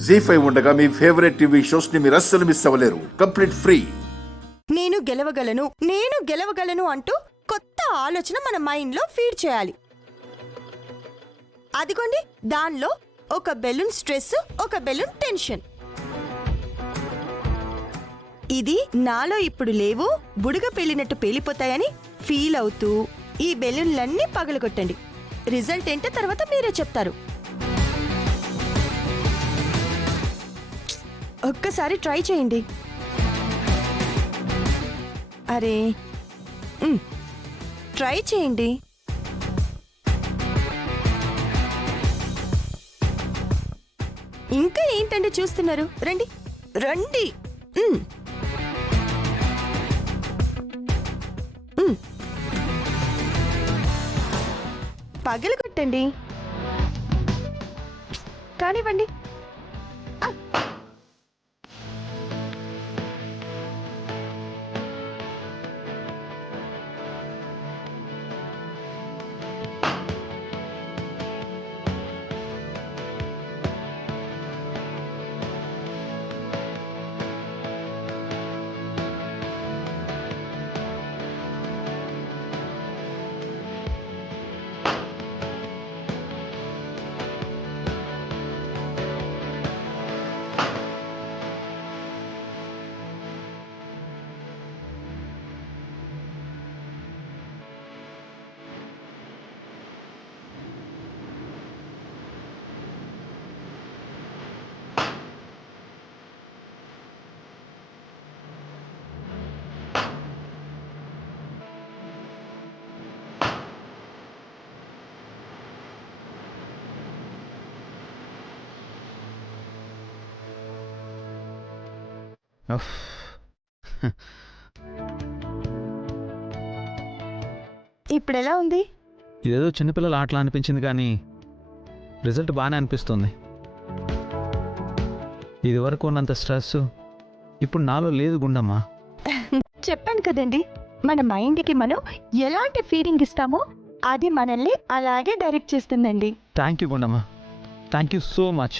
జీ5 ఉండగా మీ favourite TV shows ని మీరు అస్సలు మిస్ అవ్వలేరు. Complete free. నేను గెలవగలను అంటూ కొత్త ఆలోచన మన మైండ్ లో ఫీడ్ చేయాలి. అదిగోండి, దానిలో ఒక బెలూన్ స్ట్రెస్, ఒక బెలూన్ టెన్షన్. ఇది నాలో ఇప్పుడు లేవు, బుడగ పేలినట్టు పేలిపోతాయని ఫీల్ అవుతూ ఈ బెలూన్లన్నీ పగలగొట్టండి. రిజల్ట్ ఏంటో తర్వాత మీరే చెప్తారు. ఒక్కసారి ట్రై చేయండి. అరే ట్రై చేయండి. ఇంకా ఏంటంటే చూస్తున్నారు? రండి రండి. పగలగొట్టండి. కానివ్వండి. ఇప్పుడు ఎలా ఉంది? ఇదేదో చిన్నపిల్లల ఆటలా అనిపించింది, కానీ రిజల్ట్ బాగానే అనిపిస్తుంది. ఇది వరకు ఉన్నంత స్ట్రెస్ ఇప్పుడు నాలో లేదు గుండమ్మా. చెప్పాను కదండి, మన మైండ్కి మనం ఎలాంటి ఫీలింగ్ ఇస్తామో అది మనల్ని అలాగే డైరెక్ట్ చేస్తుందండి. Thank you Gundamma, thank you so much.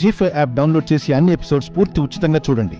Zee5 app download చేసి అన్ని ఎపిసోడ్స్ పూర్తి ఉచితంగా చూడండి.